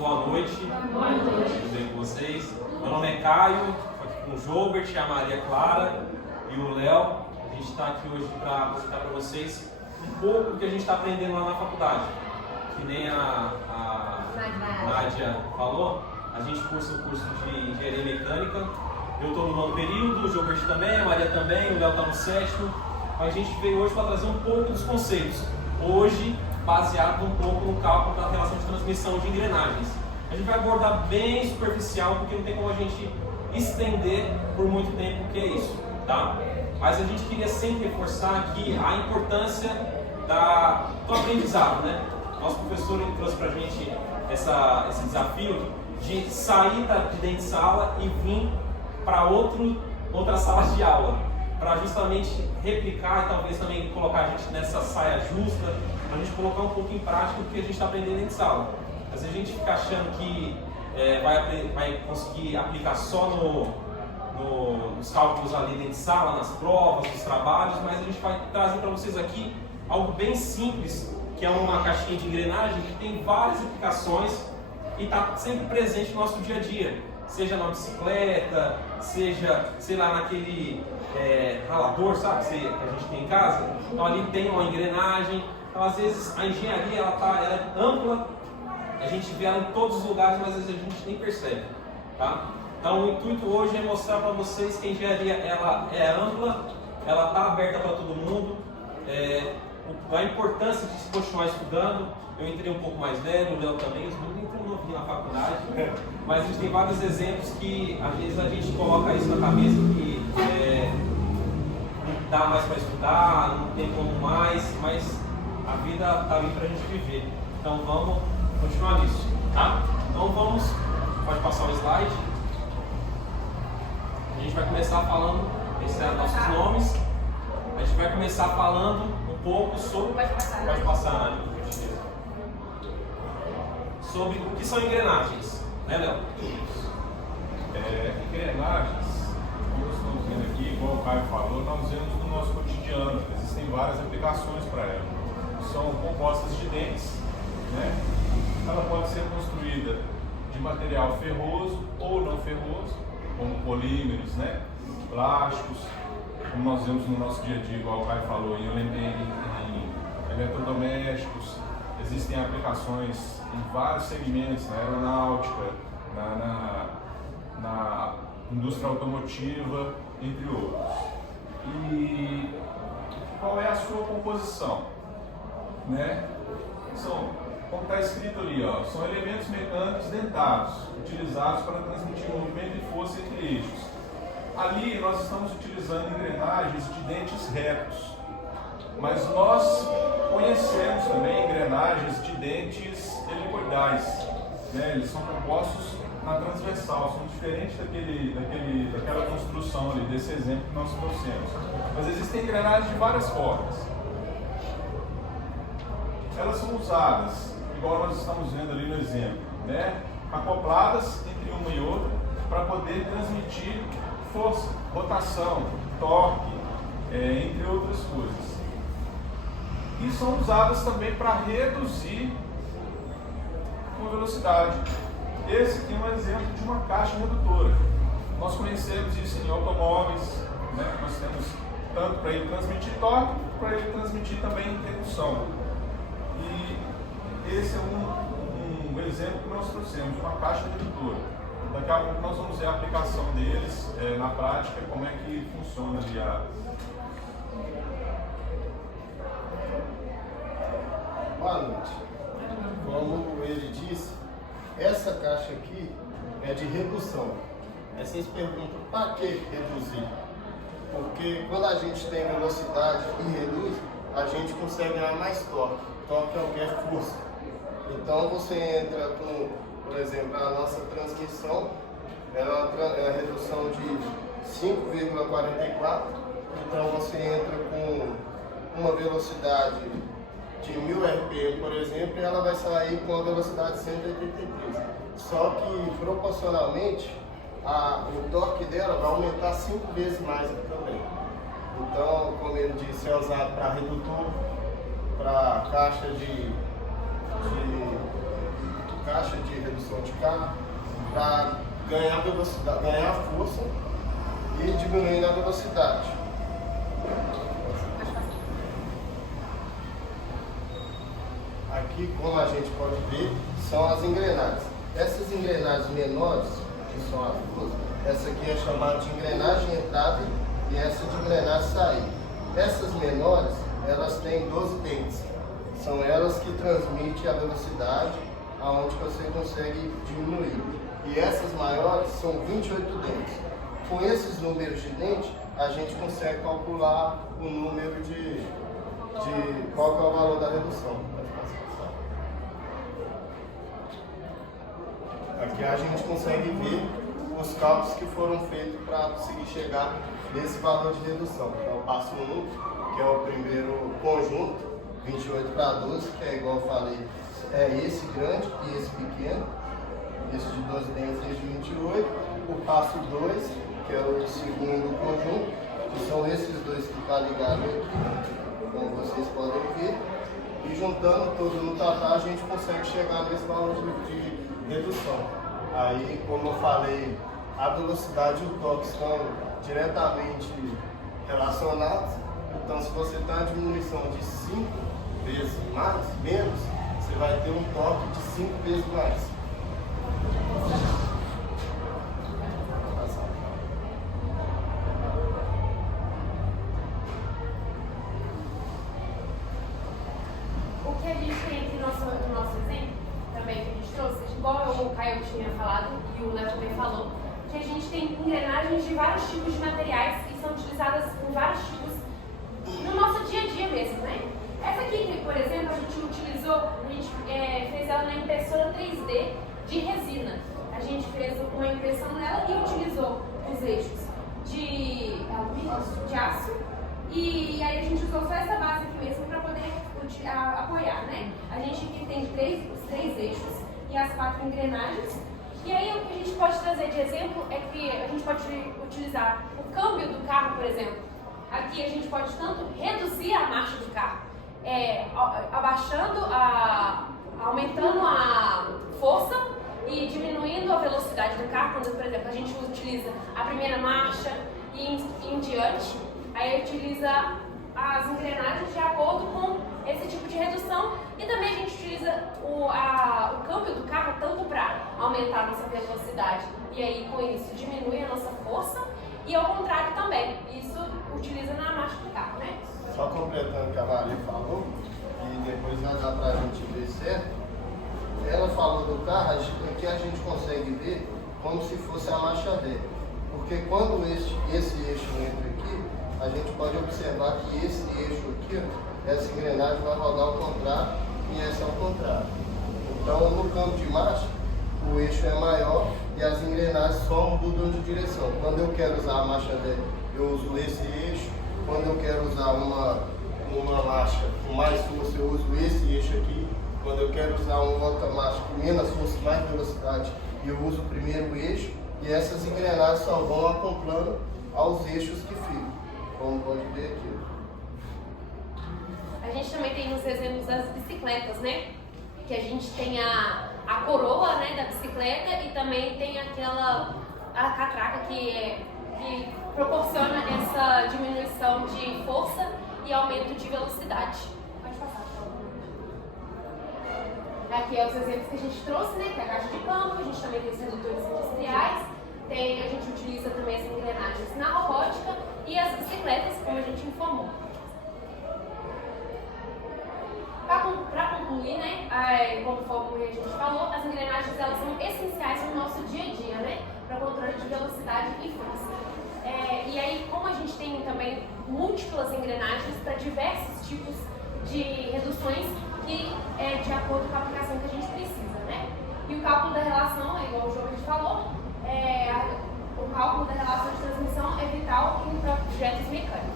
Boa noite. Tudo bem com vocês? Meu nome é Caio, estou aqui com o Jobert, a Maria Clara e o Léo. A gente está aqui hoje para mostrar para vocês um pouco do que a gente está aprendendo lá na faculdade. Que nem a Nádia falou, a gente cursa o curso de Engenharia Mecânica. Eu estou no nono período, o Jobert também, a Maria também, o Léo está no sétimo. A gente veio hoje para trazer um pouco dos conceitos. Hoje, baseado um pouco no cálculo da relação de transmissão de engrenagens. A gente vai abordar bem superficial, porque não tem como a gente estender por muito tempo o que é isso, tá? Mas a gente queria sempre reforçar aqui a importância do aprendizado, né? Nosso professor trouxe pra gente esse desafio de sair de dentro de sala e vir para outras salas de aula, para justamente replicar e talvez também colocar a gente nessa saia justa, para a gente colocar um pouco em prática o que a gente está aprendendo dentro de sala. Às vezes a gente fica achando que vai conseguir aplicar só nos cálculos ali dentro de sala, nas provas, nos trabalhos, mas a gente vai trazer para vocês aqui algo bem simples, que é uma caixinha de engrenagem que tem várias aplicações e está sempre presente no nosso dia a dia, seja na bicicleta, seja, sei lá, naquele ralador, sabe, que a gente tem em casa. Então ali tem uma engrenagem. Então às vezes a engenharia ela é ampla, a gente vê ela em todos os lugares, mas às vezes a gente nem percebe, tá? Então o intuito hoje é mostrar para vocês que a engenharia ela é ampla, ela está aberta para todo mundo, a importância de se continuar estudando. Eu entrei um pouco mais velho, o Léo também, os meninos entram novinho na faculdade, mas a gente tem vários exemplos que às vezes a gente coloca isso na cabeça que não dá mais para estudar, não tem como mais, mas a vida está ali para a gente viver. Então vamos continuar nisso, tá? Então pode passar o slide. A gente vai começar falando, esses são nossos nomes. A gente vai começar falando um pouco sobre. Pode passar, Nádia, por gentileza. Sobre o que são engrenagens, né, Léo? Engrenagens, como nós estamos vendo aqui, igual o Caio falou, nós vemos no nosso cotidiano. Existem várias aplicações para ela. São compostas de dentes, né? Ela pode ser construída de material ferroso ou não ferroso, como polímeros, né? Plásticos, como nós vemos no nosso dia a dia, igual o Caio falou, em eletrodomésticos. Existem aplicações em vários segmentos, na aeronáutica, na indústria automotiva, entre outros. E qual é a sua composição? Né? Como está escrito ali, ó, são elementos mecânicos dentados, utilizados para transmitir movimento e força entre eixos. Ali nós estamos utilizando engrenagens de dentes retos, mas nós conhecemos também engrenagens de dentes helicoidais, né? Eles são compostos na transversal, são diferentes daquela construção ali, desse exemplo que nós trouxemos. Mas existem engrenagens de várias formas. Elas são usadas, igual nós estamos vendo ali no exemplo, né? Acopladas entre uma e outra para poder transmitir força, rotação, torque, entre outras coisas. E são usadas também para reduzir a velocidade. Esse aqui é um exemplo de uma caixa redutora. Nós conhecemos isso em automóveis, né? Nós temos tanto para ele transmitir torque, para ele transmitir também redução. E esse é um exemplo que nós trouxemos, de uma caixa redutora. Daqui a pouco nós vamos ver a aplicação deles na prática, como é que funciona ali Boa noite. Como ele disse, essa caixa aqui é de redução. Aí vocês perguntam, para que reduzir? Porque quando a gente tem velocidade e reduz, a gente consegue ganhar mais torque. Torque é o que? É força. Então você entra com, por exemplo, a nossa transmissão, ela é a redução de 5,44. Então você entra com uma velocidade de 1000 RPM, por exemplo, e ela vai sair com a velocidade 183. Só que proporcionalmente o torque dela vai aumentar 5 vezes mais também. Então, como ele disse, é usado para redutor, para caixa de caixa de redução de carro para ganhar velocidade, ganhar força e diminuir a velocidade. Aqui, como a gente pode ver, são as engrenagens. Essas engrenagens menores, que são as duas, essa aqui é chamada de engrenagem entrada e essa de engrenagem saída. Essas menores, elas têm 12 dentes. São elas que transmitem a velocidade aonde você consegue diminuir. E essas maiores são 28 dentes. Com esses números de dente, a gente consegue calcular o número de qual que é o valor da redução. Aqui a gente consegue ver os cálculos que foram feitos para conseguir chegar nesse valor de redução. Então, o passo 1, que é o primeiro conjunto, 28 para 12, que é igual eu falei, é esse grande e esse pequeno, esse de 12 dentes e esse de 28. O passo 2, que é o segundo conjunto, que são esses dois que estão ligados aqui, como vocês podem ver. E juntando tudo no total, a gente consegue chegar nesse valor de redução. Aí, como eu falei, a velocidade e o torque estão diretamente relacionados. Então, se você tem uma diminuição de 5 vezes menos, você vai ter um torque de 5 vezes mais. O que a gente tem aqui no nosso exemplo, também que a gente trouxe, igual o Caio tinha falado e o Léo também falou, que a gente tem engrenagens de vários tipos de materiais que são utilizadas em vários tipos no nosso dia a dia mesmo, né? Essa aqui, por exemplo, a gente utilizou, a gente fez ela na impressora 3D de resina. A gente fez uma impressão nela e utilizou os eixos de alumínio, de aço, e aí a gente usou só essa base aqui mesmo para poder apoiar, né? A gente aqui tem os três eixos e as 4 engrenagens. E aí o que a gente pode trazer de exemplo é que a gente pode utilizar o câmbio do carro, por exemplo. Aqui a gente pode tanto reduzir a marcha do carro, abaixando, aumentando a força e diminuindo a velocidade do carro. Quando, por exemplo, a gente utiliza a primeira marcha e em diante, aí utiliza as engrenagens de acordo com esse tipo de redução. E também a gente utiliza o câmbio do carro tanto para aumentar a nossa velocidade e aí com isso diminui a nossa força, e ao contrário também, isso utiliza na marcha do carro, né? Só completando o que a Maria falou, e depois vai dar para a gente ver certo, ela falou do carro, aqui a gente consegue ver como se fosse a marcha dele. Porque quando esse eixo entra aqui, a gente pode observar que esse eixo aqui, essa engrenagem vai rodar ao contrário e essa ao contrário. Então, no campo de marcha, o eixo é maior e as engrenagens só mudam de direção. Quando eu quero usar a marcha dele, eu uso esse eixo. Quando eu quero usar uma marcha com mais força, eu uso esse eixo aqui. Quando eu quero usar uma outra marcha com menos força e mais velocidade, eu uso o primeiro eixo. E essas engrenagens só vão acoplando aos eixos que ficam, como pode ver aqui. A gente também tem nos exemplos das bicicletas, né? Que a gente tem a coroa, né, da bicicleta, e também tem a catraca que proporciona essa diminuição de força e aumento de velocidade. Pode passar, por favor. Aqui é os exemplos que a gente trouxe, né? Que é a caixa de campo, a gente também tem os redutores industriais, a gente utiliza também as engrenagens na robótica e as bicicletas, como a gente informou. Para concluir, né, conforme a gente falou, as engrenagens elas são essenciais no nosso dia a dia, né, para o controle de velocidade e força. E aí, como a gente tem também múltiplas engrenagens para diversos tipos de reduções que é de acordo com a aplicação que a gente precisa, né? E o cálculo da relação, igual o João falou, o cálculo da relação de transmissão é vital em projetos mecânicos.